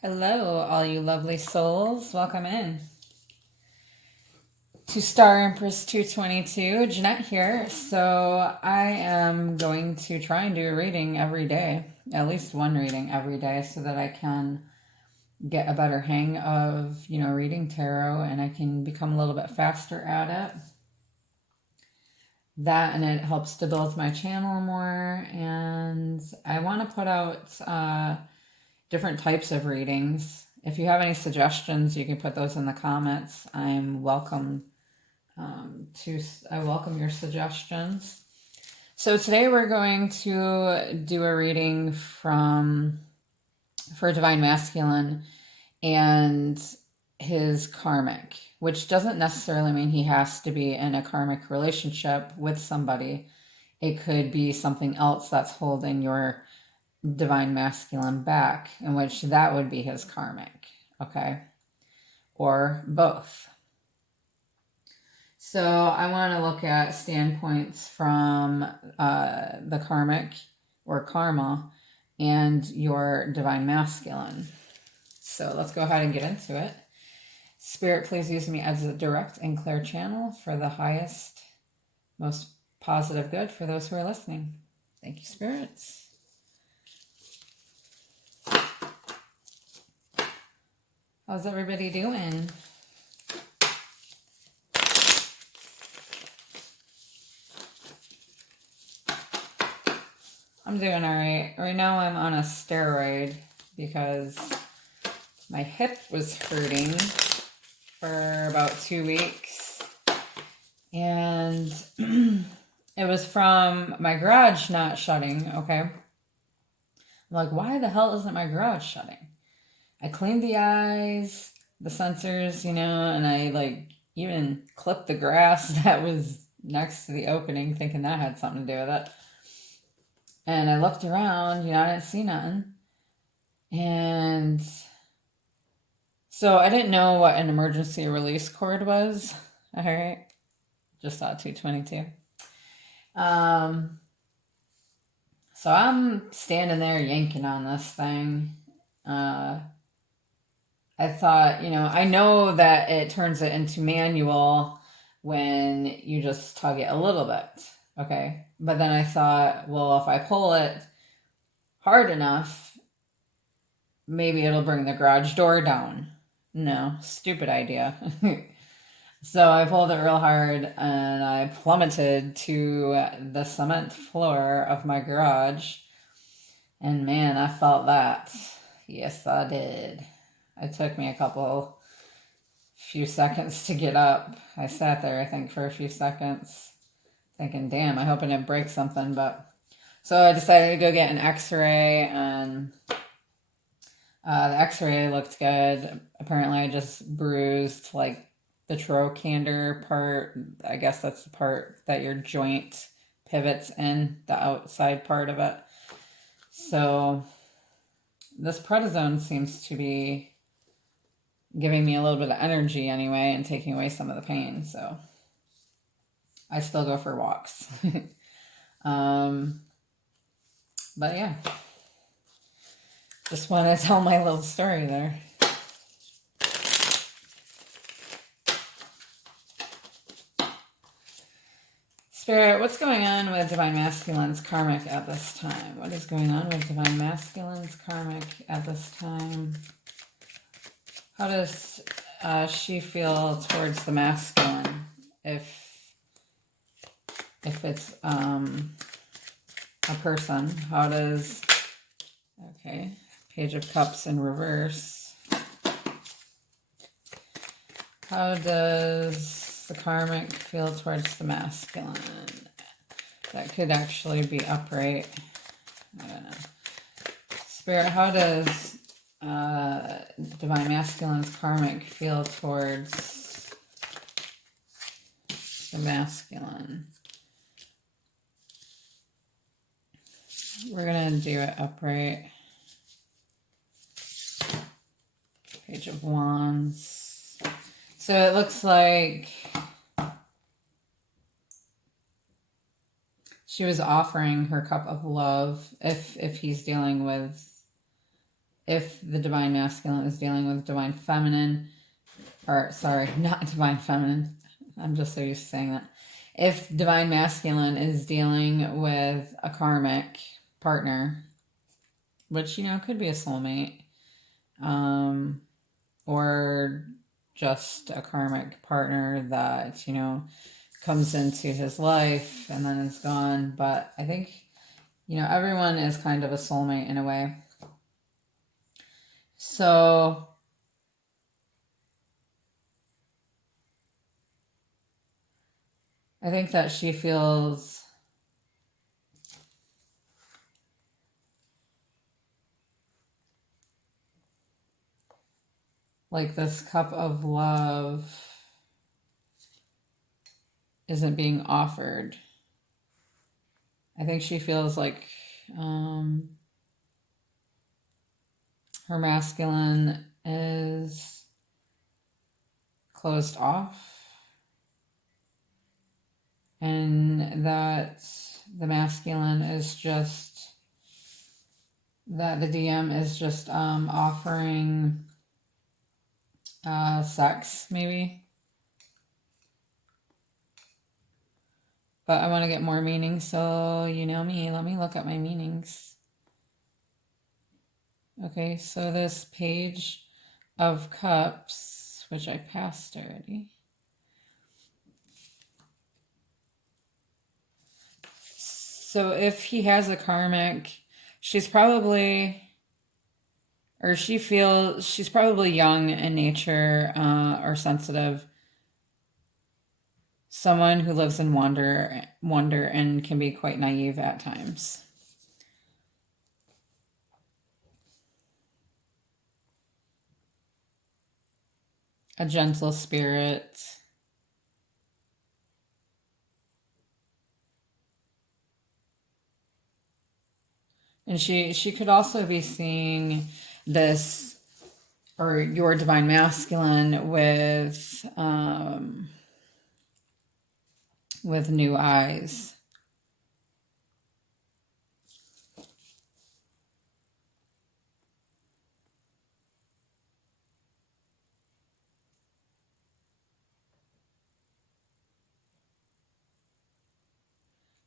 Hello, all you lovely souls. Welcome in to Star Empress 222. Jeanette here. So I am going to try and do a reading every day, at least one reading every day, so that I can get a better hang of, reading tarot, and I can become a little bit faster at it. That, and it helps to build my channel more, and I want to put out different types of readings. If you have any suggestions, you can put those in the comments. I'm welcome I welcome your suggestions. So today we're going to do a reading for Divine Masculine and his karmic, which doesn't necessarily mean he has to be in a karmic relationship with somebody. It could be something else that's holding your Divine Masculine back, in which that would be his karmic, okay? Or both. So I want to look at standpoints from the karmic or karma and your Divine Masculine. So let's go ahead and get into it. Spirit, please use me as a direct and clear channel for the highest, most positive good for those who are listening. Thank you, spirits. How's everybody doing? I'm doing all right. Right now I'm on a steroid because my hip was hurting for about 2 weeks. And it was from my garage not shutting, okay? I'm like, why the hell isn't my garage shutting? I cleaned the eyes, the sensors, and I even clipped the grass that was next to the opening, thinking that had something to do with it. And I looked around, I didn't see nothing. And so I didn't know what an emergency release cord was. All right. Just saw 222. So I'm standing there yanking on this thing. I thought, I know that it turns it into manual when you just tug it a little bit, okay? But then I thought, well, if I pull it hard enough, maybe it'll bring the garage door down. No, stupid idea. So I pulled it real hard and I plummeted to the cement floor of my garage. And man, I felt that. Yes, I did. It took me a few seconds to get up. I sat there, I think, for a few seconds thinking, damn, I hope I didn't break something. But so I decided to go get an x-ray, and the x-ray looked good. Apparently I just bruised the trochanter part. I guess that's the part that your joint pivots in, the outside part of it. So this prednisone seems to be giving me a little bit of energy anyway and taking away some of the pain. So I still go for walks. But yeah, just want to tell my little story there. Spirit, what's going on with Divine Masculine's karmic at this time? What is going on with Divine Masculine's karmic at this time? How does she feel towards the masculine? If it's a person, how does... Okay, Page of Cups in reverse. How does the karmic feel towards the masculine? That could actually be upright. I don't know. Spirit, how does Divine Masculine's karmic feel towards the masculine? We're going to do it upright. Page of Wands. So it looks like she was offering her cup of love if he's dealing with if the divine masculine is dealing with divine feminine, or sorry, not divine feminine. I'm just so used to saying that. If divine masculine is dealing with a karmic partner, which, could be a soulmate, or just a karmic partner that, comes into his life and then is gone. But I think, everyone is kind of a soulmate in a way. So I think that she feels like this cup of love isn't being offered. I think she feels like her masculine is closed off, and that the masculine is just, that the DM is just offering sex, maybe. But I want to get more meanings, so you know me, let me look at my meanings. Okay, so this Page of Cups, which I passed already. So if he has a karmic, she's probably young in nature, or sensitive. Someone who lives in wonder and can be quite naive at times. A gentle spirit. And she could also be seeing this, or your divine masculine, with new eyes.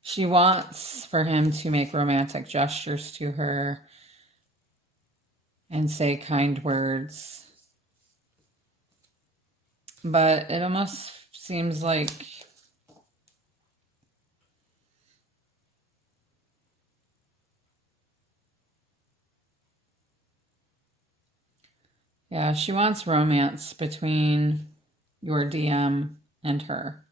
She wants for him to make romantic gestures to her and say kind words. But it almost seems like she wants romance between your DM and her.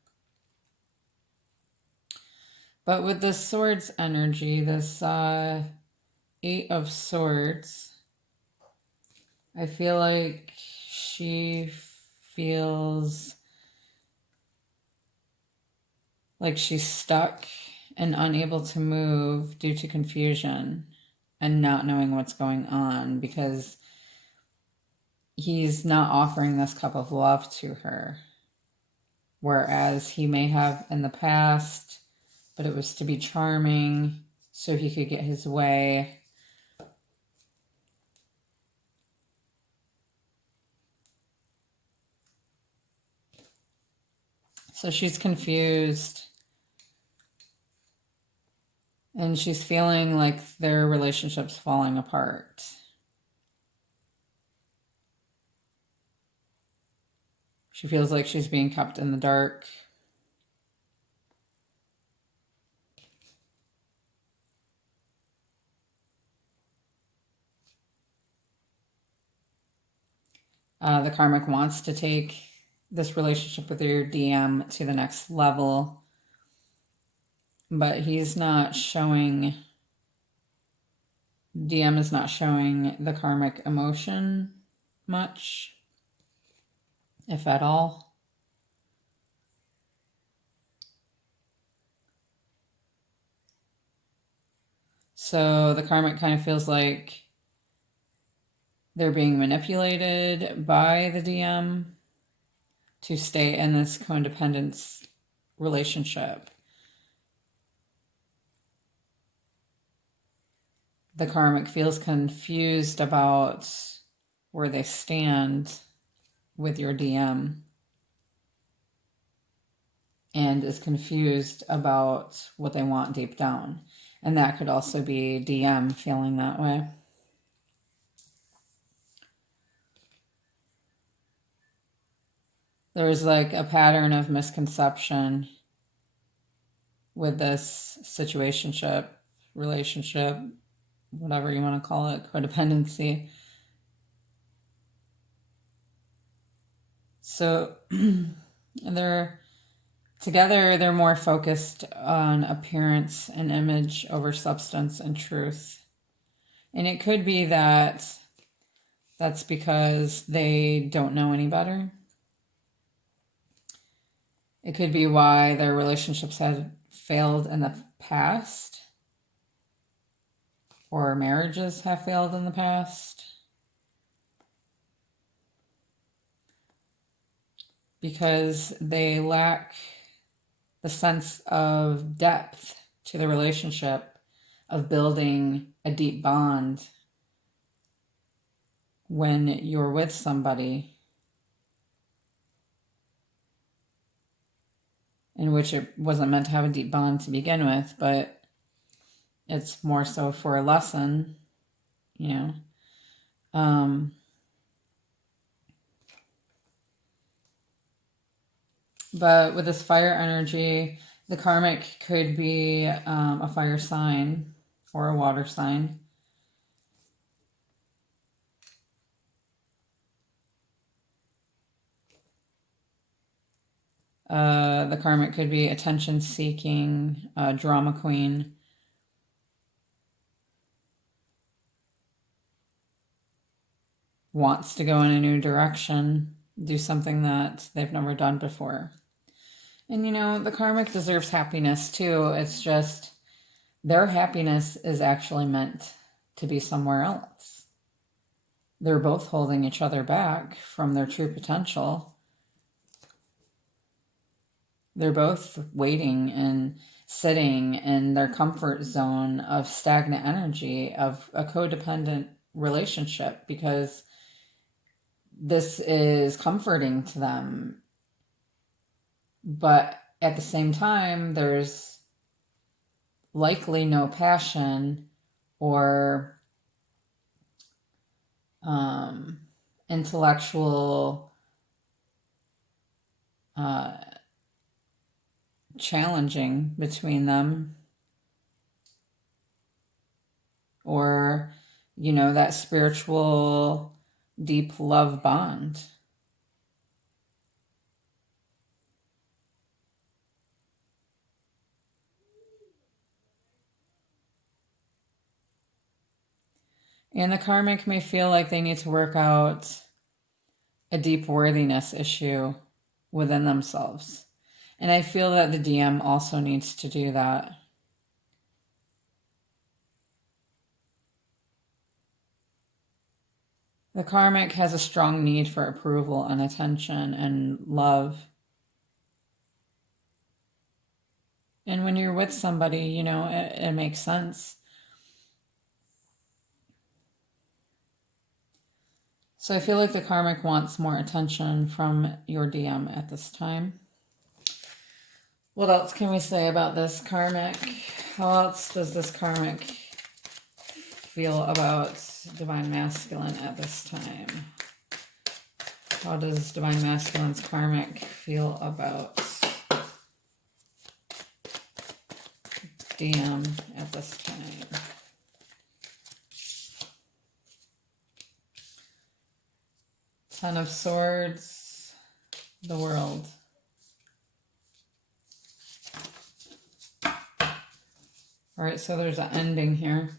But with this Swords energy, this 8 of Swords, I feel like she feels like she's stuck and unable to move due to confusion and not knowing what's going on, because he's not offering this cup of love to her, whereas he may have in the past, but it was to be charming so he could get his way. So she's confused, and she's feeling like their relationship's falling apart. She feels like she's being kept in the dark. The karmic wants to take this relationship with your DM to the next level, but he's not showing, DM is not showing the karmic emotion much, if at all. So the karmic kind of feels like they're being manipulated by the DM to stay in this codependence relationship. the karmic feels confused about where they stand with your DM and is confused about what they want deep down. And that could also be DM feeling that way. There's like a pattern of misconception with this situationship, relationship, whatever you want to call it, codependency. So they're together, they're more focused on appearance and image over substance and truth. And it could be that that's because they don't know any better. It could be why their relationships had failed in the past, or marriages have failed in the past. Because they lack the sense of depth to the relationship, of building a deep bond when you're with somebody in which it wasn't meant to have a deep bond to begin with, but it's more so for a lesson, you know. But with this fire energy, the karmic could be a fire sign or a water sign. The karmic could be attention-seeking, drama queen. Wants to go in a new direction, do something that they've never done before. And you know, the karmic deserves happiness too. It's just their happiness is actually meant to be somewhere else. They're both holding each other back from their true potential. They're both waiting and sitting in their comfort zone of stagnant energy, of a codependent relationship, because this is comforting to them. But at the same time, there's likely no passion or intellectual challenging between them, or, you know, that spiritual deep love bond. And the karmic may feel like they need to work out a deep worthiness issue within themselves. And I feel that the DM also needs to do that. The karmic has a strong need for approval and attention and love. And when you're with somebody, you know, it makes sense. So I feel like the karmic wants more attention from your DM at this time. What else can we say about this karmic? How else does this karmic feel about Divine Masculine at this time? How does Divine Masculine's karmic feel about DM at this time? Ten of Swords, the World. All right, so there's an ending here.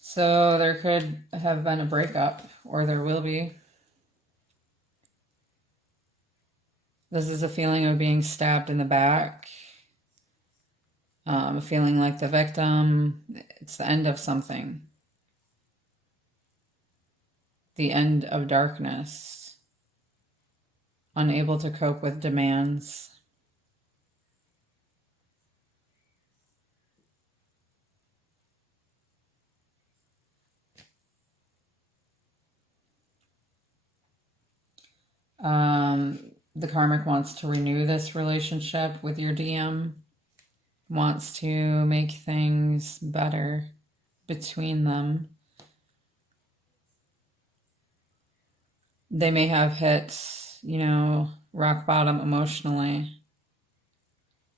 So there could have been a breakup, or there will be. This is a feeling of being stabbed in the back, feeling like the victim. It's the end of something, the end of darkness, unable to cope with demands. The karmic wants to renew this relationship with your DM, wants to make things better between them. They may have hit, rock bottom emotionally,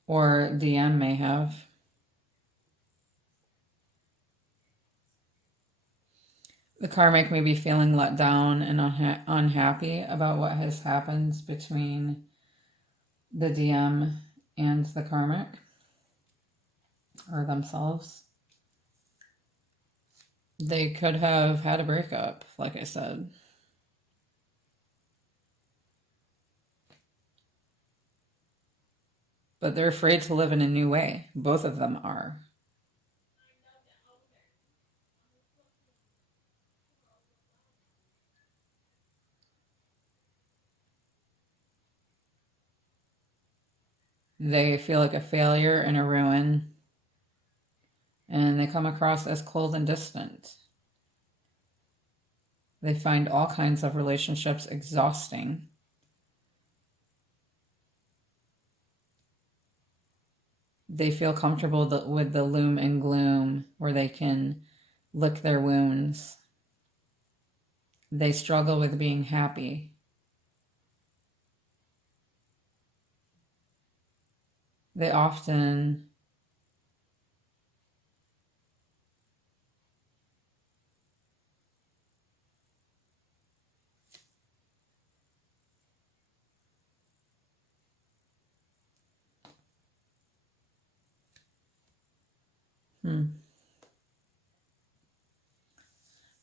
or DM may have. The karmic may be feeling let down and unhappy about what has happened between the DM and the karmic, or themselves. They could have had a breakup, like I said. But they're afraid to live in a new way. Both of them are. They feel like a failure and a ruin, and they come across as cold and distant. They find all kinds of relationships exhausting. They feel comfortable with the loom and gloom where they can lick their wounds. They struggle with being happy. They often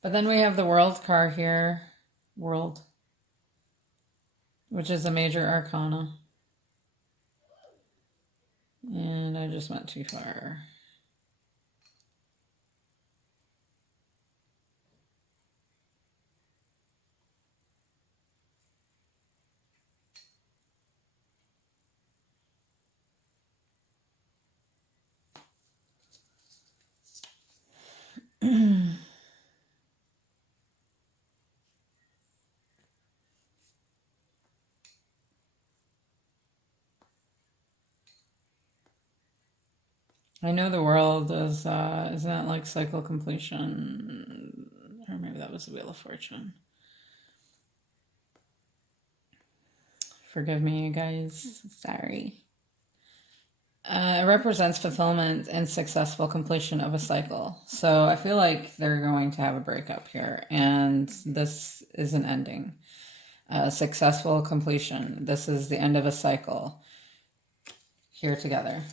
But then we have the World card here. World. Which is a major arcana. And I just went too far. I know the World is, isn't that like cycle completion? Or maybe that was the Wheel of Fortune. Forgive me, you guys. Sorry. It represents fulfillment and successful completion of a cycle. So I feel like they're going to have a breakup here, and this is an ending. Successful completion. This is the end of a cycle. Here together.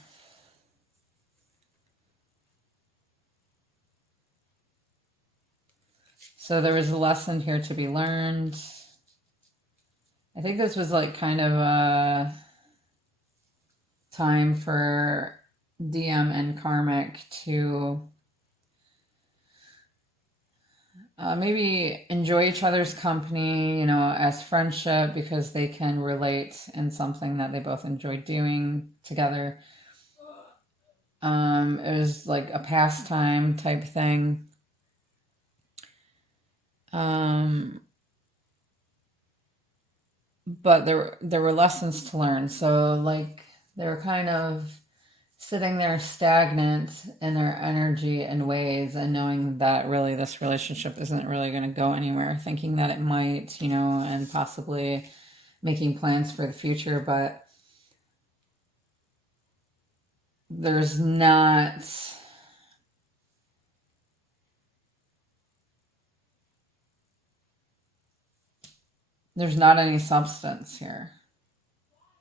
So there was a lesson here to be learned. I think this was like kind of a time for DM and Karmic to maybe enjoy each other's company, as friendship, because they can relate in something that they both enjoy doing together. It was like a pastime type thing. But there were lessons to learn. So like they were kind of sitting there stagnant in their energy and ways, and knowing that really this relationship isn't really going to go anywhere, thinking that it might, and possibly making plans for the future, but there's not any substance here.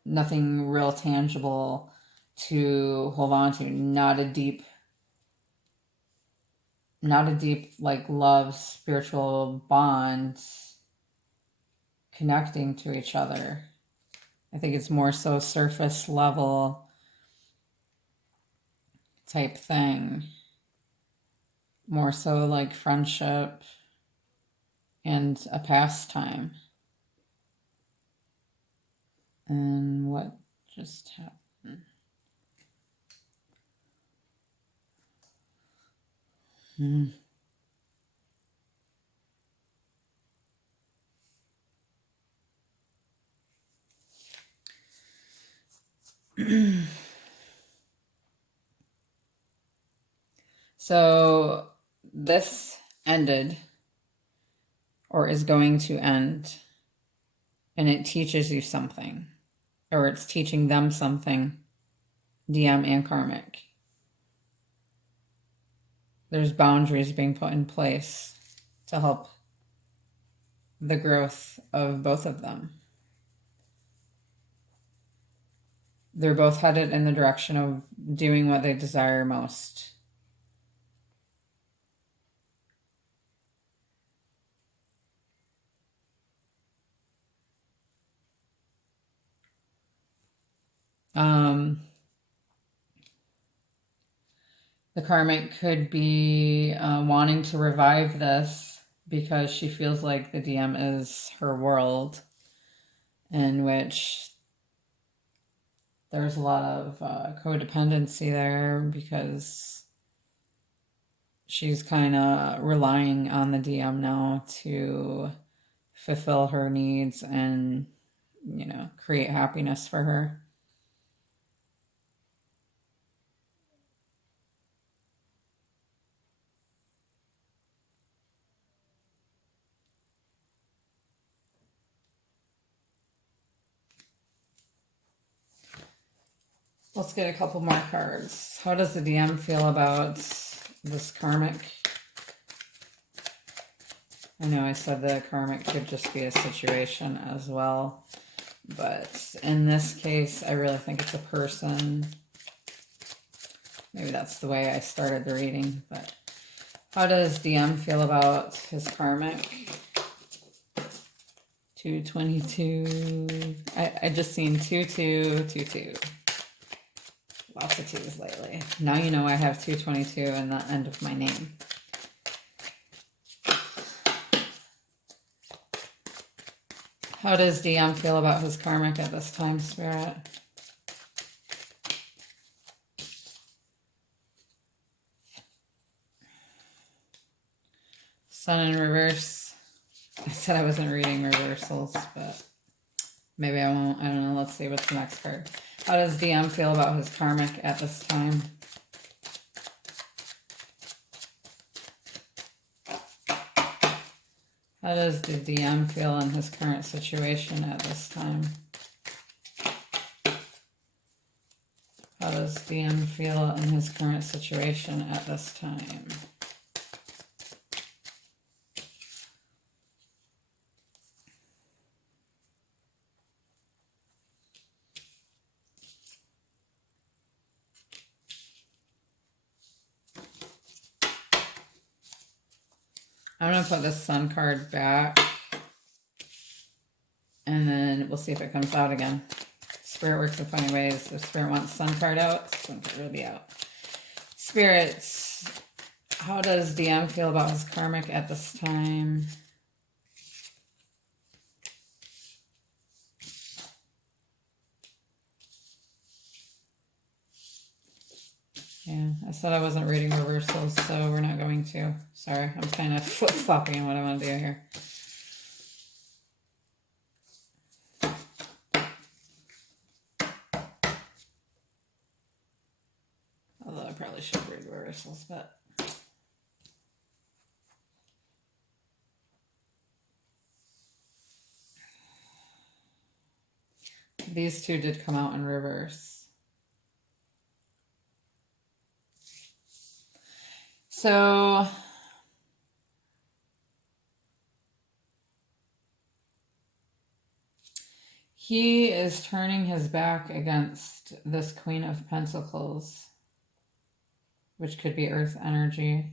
Nothing real tangible to hold on to. Not a deep like love, spiritual bond connecting to each other. I think it's more so surface level type thing. More so like friendship and a pastime. And what just happened? So this ended or is going to end, and it teaches you something, or it's teaching them something, DM and karmic. There's boundaries being put in place to help the growth of both of them. They're both headed in the direction of doing what they desire most. The karmic could be wanting to revive this because she feels like the DM is her world, in which there's a lot of codependency there because she's kind of relying on the DM now to fulfill her needs and, you know, create happiness for her. Let's get a couple more cards. How does the DM feel about this karmic? I know I said the karmic could just be a situation as well, but in this case, I really think it's a person. Maybe that's the way I started the reading, but how does DM feel about his karmic? 222. I just seen 2222. Lots of twos lately. Now you know I have 222 in the end of my name. How does DM feel about his karmic at this time, Spirit? Sun in reverse. I said I wasn't reading reversals, but maybe I won't. I don't know. Let's see. What's the next card? How does DM feel about his karmic at this time? How does the DM feel in his current situation at this time? How does DM feel in his current situation at this time? I'm going to put this Sun card back, and then we'll see if it comes out again. Spirit works in funny ways. If Spirit wants Sun card out, Sun card will be out. Spirits, how does DM feel about his karmic at this time? Yeah, I said I wasn't reading reversals, so we're not going to. Sorry, I'm kind of flip-flopping on what I want to do here. Although I probably should read reversals, but... These two did come out in reverse. So... he is turning his back against this Queen of Pentacles, which could be Earth energy.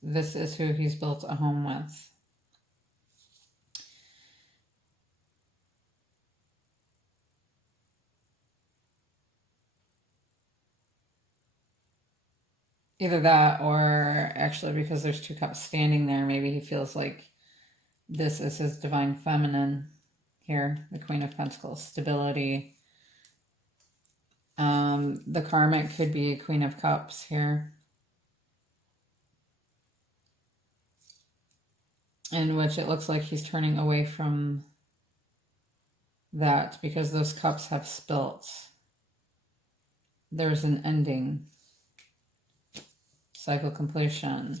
This is who he's built a home with. Either that, or actually, because there's 2 cups standing there, maybe he feels like this is his divine feminine here, the Queen of Pentacles, stability. The karmic could be Queen of Cups here, in which it looks like he's turning away from that because those cups have spilt. There's an ending, cycle completion.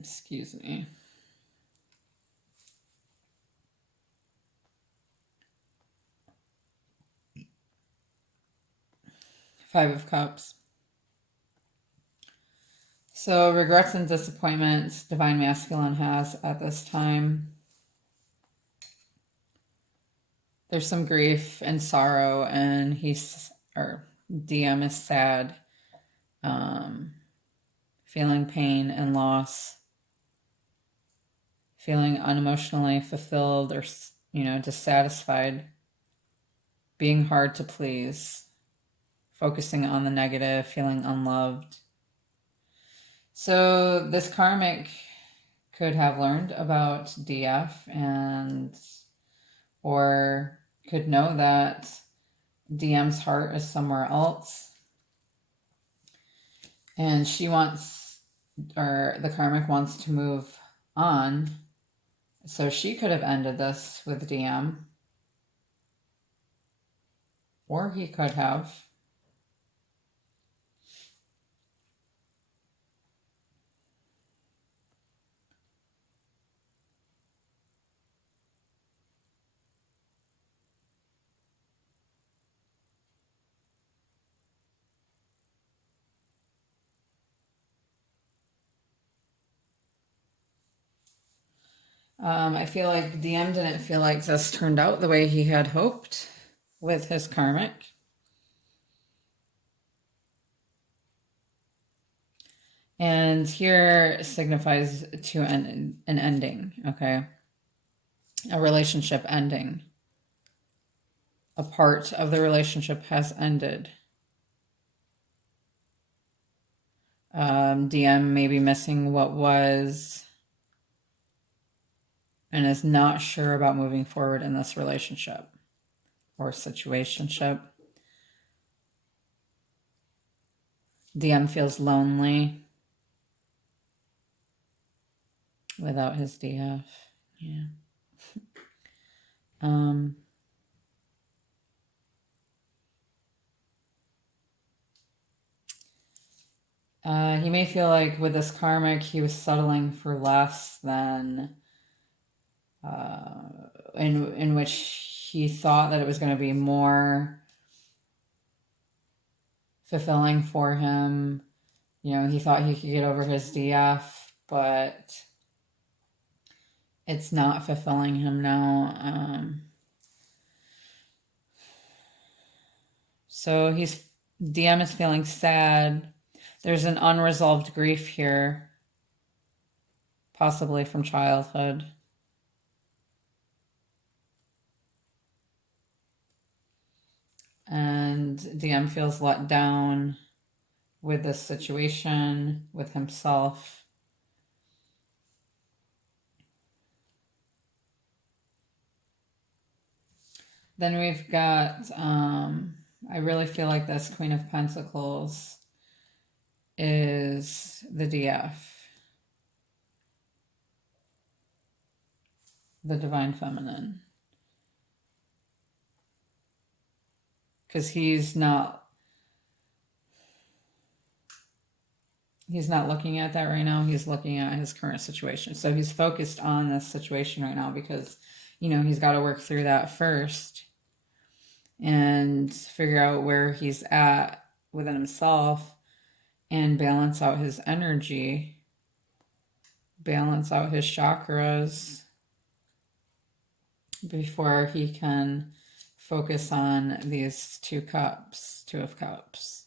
Excuse me. 5 of Cups. So regrets and disappointments Divine Masculine has at this time. There's some grief and sorrow, and DM is sad, feeling pain and loss, feeling unemotionally fulfilled or, dissatisfied, being hard to please, focusing on the negative, feeling unloved. So this karmic could have learned about DF or could know that DM's heart is somewhere else. And the karmic wants to move on. So she could have ended this with DM. Or he could have. I feel like DM didn't feel like this turned out the way he had hoped with his karmic. And here signifies to an ending, okay? A relationship ending. A part of the relationship has ended. DM may be missing what was and is not sure about moving forward in this relationship or situationship. DM feels lonely without his DF. Yeah. He may feel like with this karmic, he was settling for less than in which he thought that it was going to be more fulfilling for him. He thought he could get over his DF, but it's not fulfilling him now. So DM is feeling sad. There's an unresolved grief here, possibly from childhood. And DM feels let down with this situation, with himself. Then we've got, I really feel like this Queen of Pentacles is the DF, the Divine Feminine. Because he's not looking at that right now. He's looking at his current situation. So he's focused on this situation right now because, he's got to work through that first and figure out where he's at within himself and balance out his energy, balance out his chakras before he can focus on these 2 of Cups.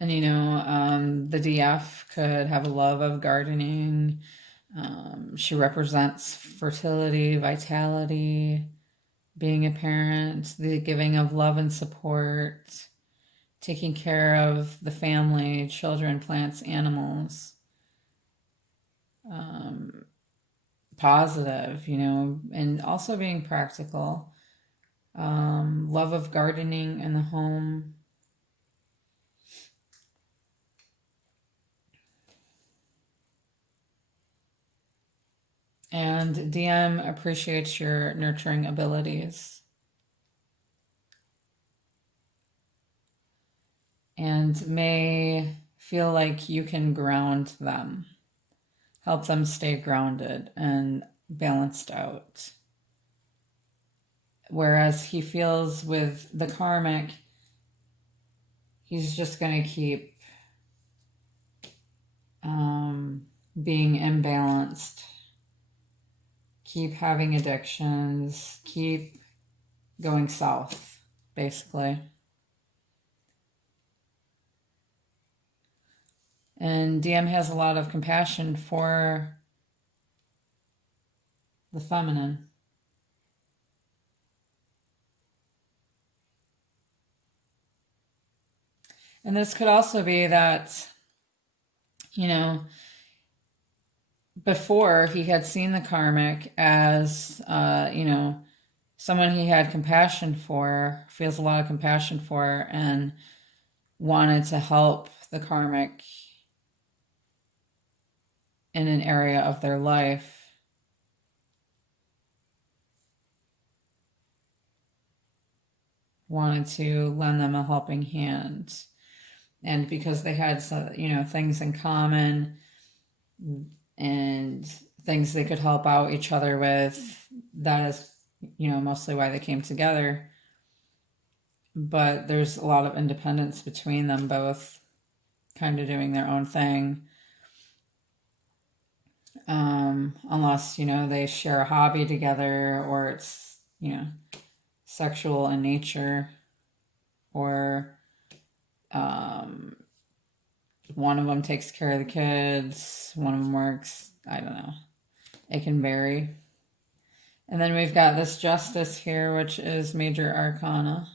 And the DF could have a love of gardening. She represents fertility, vitality, being a parent, the giving of love and support, taking care of the family, children, plants, animals. Positive, and also being practical. Love of gardening in the home. And DM appreciates your nurturing abilities and may feel like you can ground them, help them stay grounded and balanced out. Whereas he feels with the karmic, he's just going to keep being imbalanced, keep having addictions, keep going south, basically. And DM has a lot of compassion for the feminine. And this could also be that, before he had seen the karmic as, someone he had compassion for, feels a lot of compassion for, and wanted to help the karmic in an area of their life. Wanted to lend them a helping hand. And because they had, things in common and things they could help out each other with, that is, mostly why they came together. But there's a lot of independence between them both, kind of doing their own thing. Unless, they share a hobby together, or it's, sexual in nature, or one of them takes care of the kids, one of them works. I don't know. It can vary. And then we've got this Justice here, which is Major Arcana.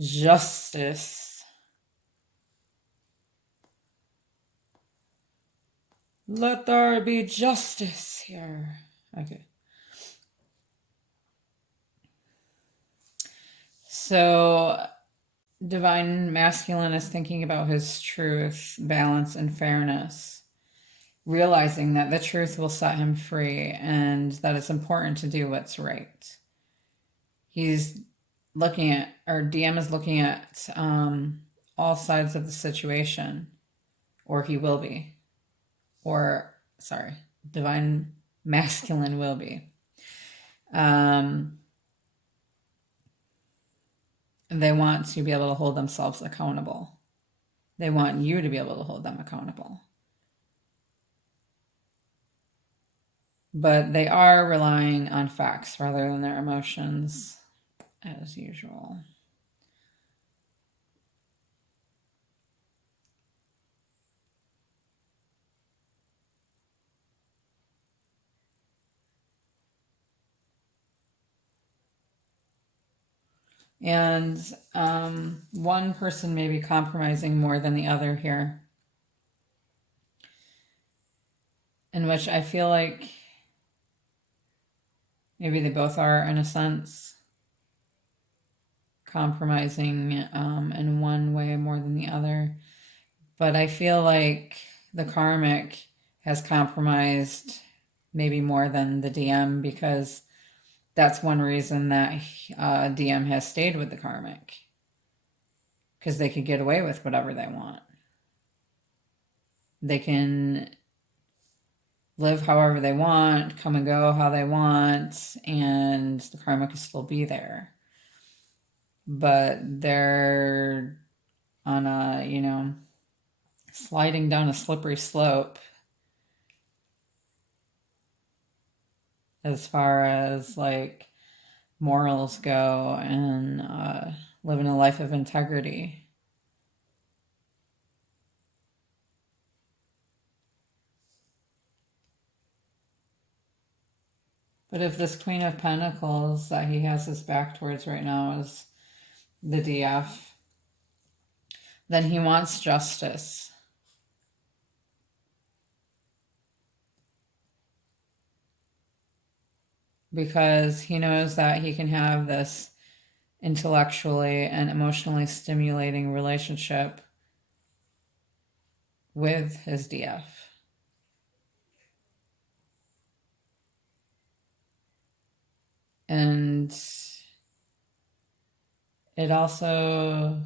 Justice. Let there be justice here. Okay. So, Divine Masculine is thinking about his truth, balance, and fairness, realizing that the truth will set him free and that it's important to do what's right. He's looking at, or DM is looking at all sides of the situation, or he will be. Or, sorry, Divine Masculine will be. They want to be able to hold themselves accountable. They want you to be able to hold them accountable. But they are relying on facts rather than their emotions, as usual. And one person may be compromising more than the other here, in which I feel like maybe they both are, in a sense, compromising in one way more than the other. But I feel like the karmic has compromised maybe more than the DM, because that's one reason that DM has stayed with the karmic, because they could get away with whatever they want. They can live however they want, come and go how they want, and the karmic will still be there. But they're on a, sliding down a slippery slope as far as like morals go and living a life of integrity. But if this Queen of Pentacles that he has his back towards right now is the DF, then he wants justice. Because he knows that he can have this intellectually and emotionally stimulating relationship with his DF. And it also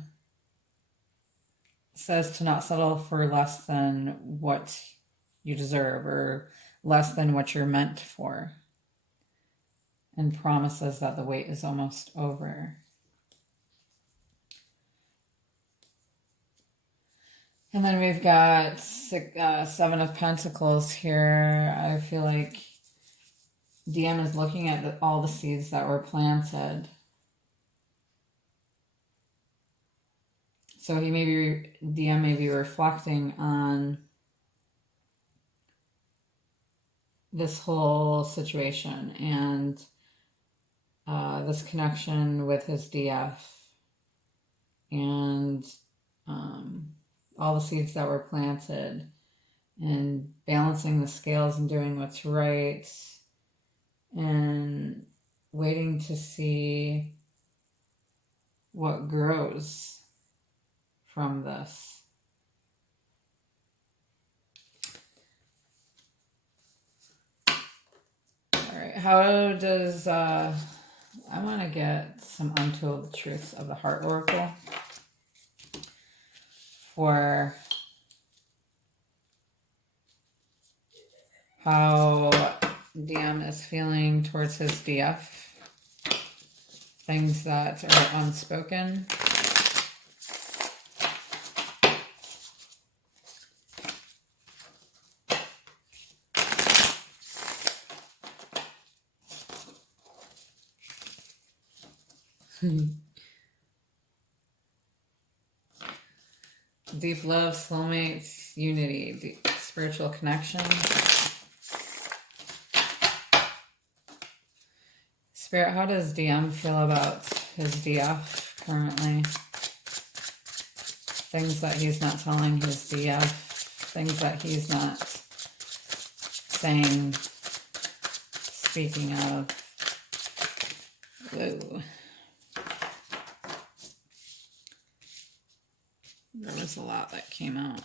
says to not settle for less than what you deserve or less than what you're meant for, and promises that the wait is almost over. And then we've got Seven of Pentacles here. I feel like DM is looking at all the seeds that were planted. So DM may be reflecting on this whole situation and this connection with his DF and all the seeds that were planted and balancing the scales and doing what's right and waiting to see what grows from this. All right, how does I want to get some untold truths of the Heart Oracle for how DM is feeling towards his DF, things that are unspoken. Deep love, soulmates, unity, deep spiritual connection. Spirit, how does DM feel about his DF currently? Things that he's not telling his DF, things that he's not saying, speaking of. Whoa. There was a lot that came out.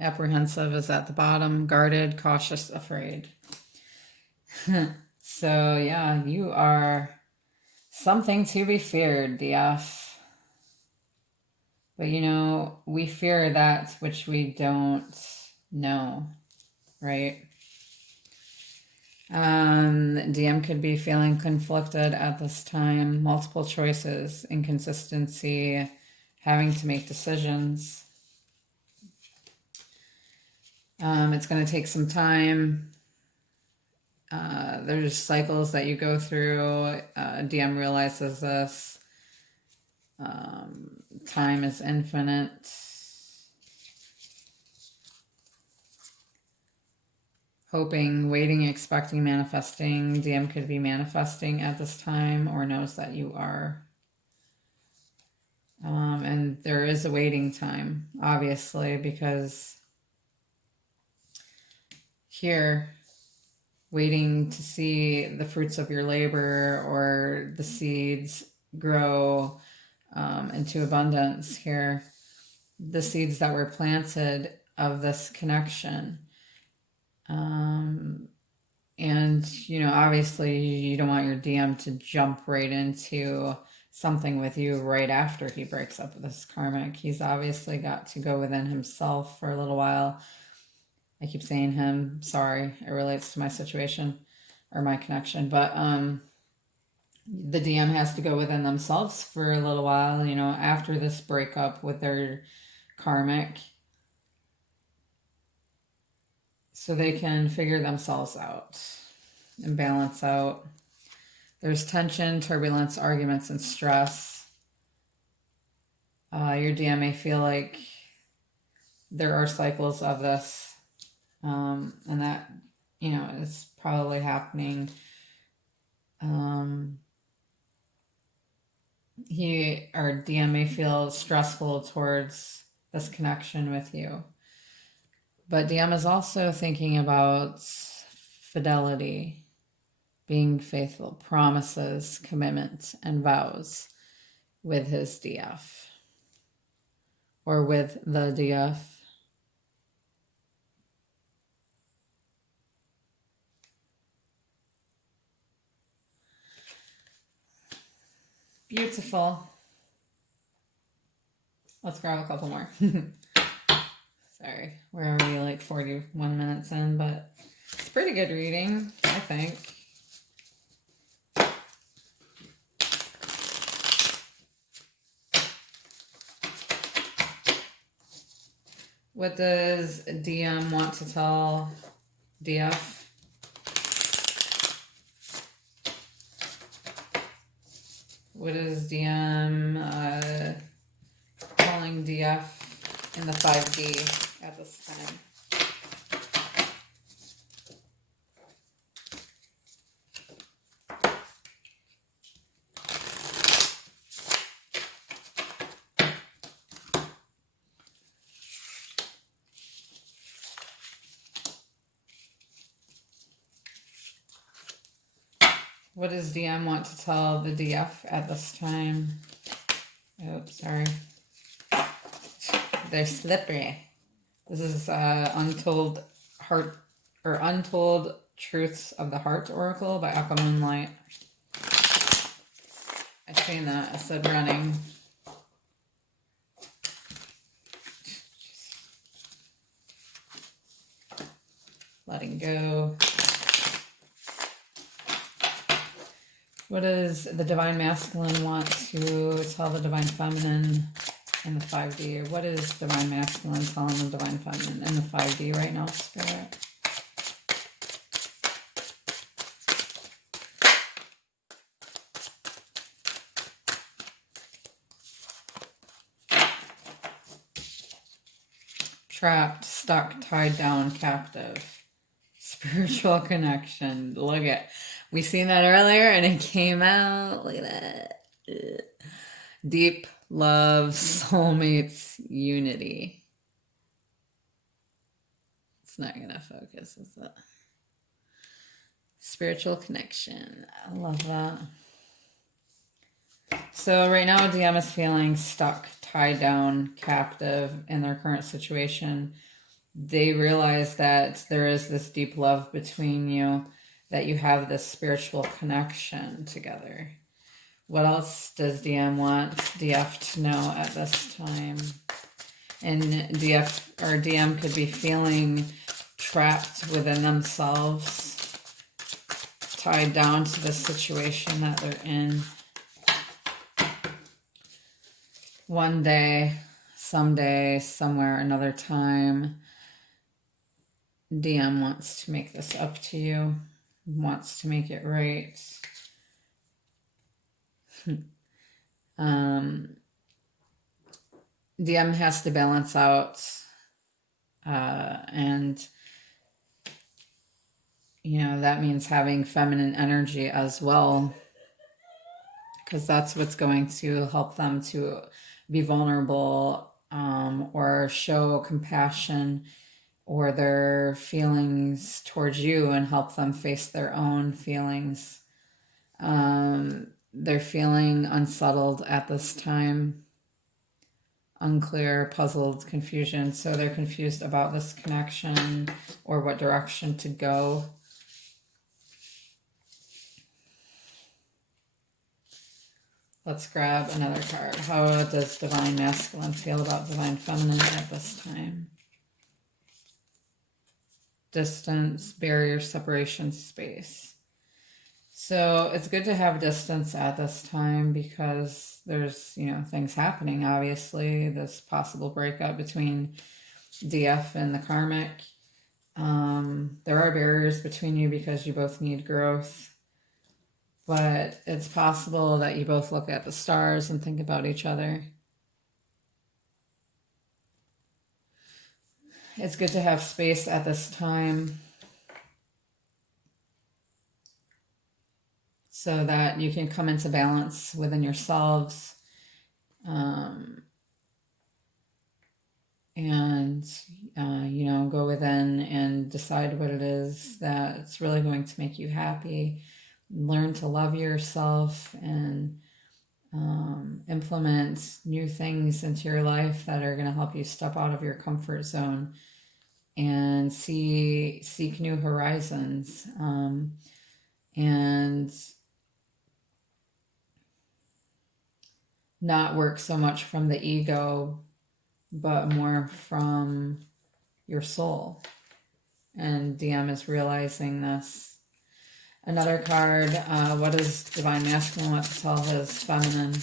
Apprehensive is at the bottom. Guarded, cautious, afraid. So yeah, you are something to be feared, DF. But you know, we fear that which we don't know, right? DM could be feeling conflicted at this time, multiple choices, inconsistency, having to make decisions. It's going to take some time. There's cycles that you go through. DM realizes this. Time is infinite. Hoping, waiting, expecting, manifesting. DM could be manifesting at this time or knows that you are. And there is a waiting time, obviously, because here, waiting to see the fruits of your labor or the seeds grow into abundance here. The seeds that were planted of this connection. And, you know, obviously you don't want your DM to jump right into something with you right after he breaks up with this karmic. He's obviously got to go within himself for a little while. I keep saying him, sorry, it relates to my situation or my connection, but the DM has to go within themselves for a little while, you know, after this breakup with their karmic. so they can figure themselves out and balance out. There's tension, turbulence, arguments, and stress. Your DM may feel like there are cycles of this, and that, is probably happening. He or DM may feel stressful towards this connection with you. But DM is also thinking about fidelity, being faithful, promises, commitment, and vows with his DF or with the DF. Beautiful. Let's grab a couple more. Sorry, we're already like 41 minutes in, but it's pretty good reading, I think. What does DM want to tell DF? What is DM calling DF in the 5D at this time? What does DM want to tell the DF at this time? Oops, sorry. They're slippery. This is Untold Heart or Untold Truths of the Heart Oracle by Aqua Moonlight. I seen that. I said running. Letting go. What does the Divine Masculine want to tell the Divine Feminine in the 5D? Or what is Divine Masculine telling the Divine Feminine in the 5D right now, Spirit? Trapped, stuck, tied down, captive. Spiritual connection. Look at, we seen that earlier and it came out. Look at that. Deep love, soulmates, unity. It's not gonna focus, is it? Spiritual connection. I love that. So right now DM is feeling stuck, tied down, captive in their current situation. They realize that there is this deep love between you, that you have this spiritual connection together. What else does DM want DF to know at this time? And DF or DM could be feeling trapped within themselves, tied down to the situation that they're in. One day, someday, somewhere, another time, DM wants to make this up to you, wants to make it right. DM has to balance out, and that means having feminine energy as well, because that's what's going to help them to be vulnerable, or show compassion or their feelings towards you and help them face their own feelings. They're feeling unsettled at this time, unclear, puzzled, confusion. So they're confused about this connection or what direction to go. Let's grab another card. How does Divine Masculine feel about Divine Feminine at this time? Distance, barrier, separation, space. So it's good to have distance at this time because there's, things happening, obviously. This possible breakup between DF and the Karmic. There are barriers between you because you both need growth, but it's possible that you both look at the stars and think about each other. It's good to have space at this time so that you can come into balance within yourselves, and go within and decide what it is that's really going to make you happy. Learn to love yourself and implement new things into your life that are going to help you step out of your comfort zone and seek new horizons, and not work so much from the ego, but more from your soul. And DM is realizing this. Another card, what does Divine Masculine want to tell his feminine?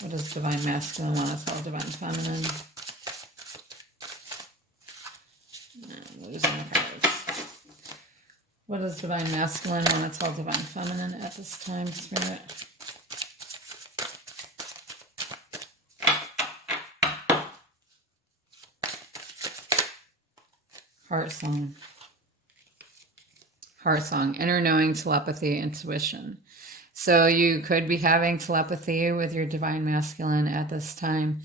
What does Divine Masculine want to tell Divine Feminine? I'm losing the cards. What does Divine Masculine want to tell Divine Feminine at this time, Spirit? Heart song. Heart song, inner knowing, telepathy, intuition. So you could be having telepathy with your Divine Masculine at this time.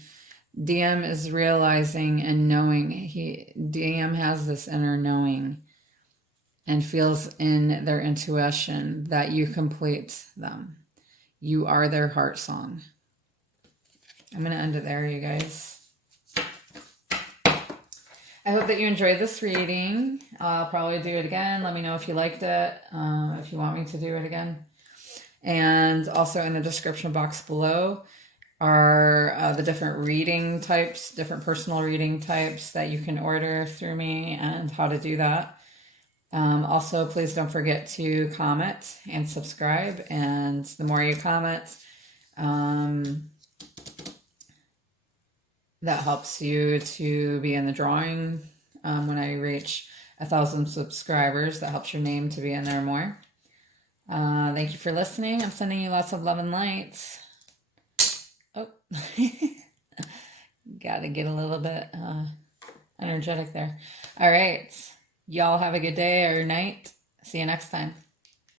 DM is realizing and knowing. DM has this inner knowing and feels in their intuition that you complete them. You are their heart song. I'm going to end it there, you guys. I hope that you enjoyed this reading. I'll probably do it again. Let me know if you liked it, if you want me to do it again. And also in the description box below are the different reading types, different personal reading types that you can order through me and how to do that. Also, please don't forget to comment and subscribe. And the more you comment, that helps you to be in the drawing when I reach 1,000 subscribers. That helps your name to be in there more. Thank you for listening. I'm sending you lots of love and light. Oh, gotta get a little bit energetic there. All right. Y'all have a good day or night. See you next time.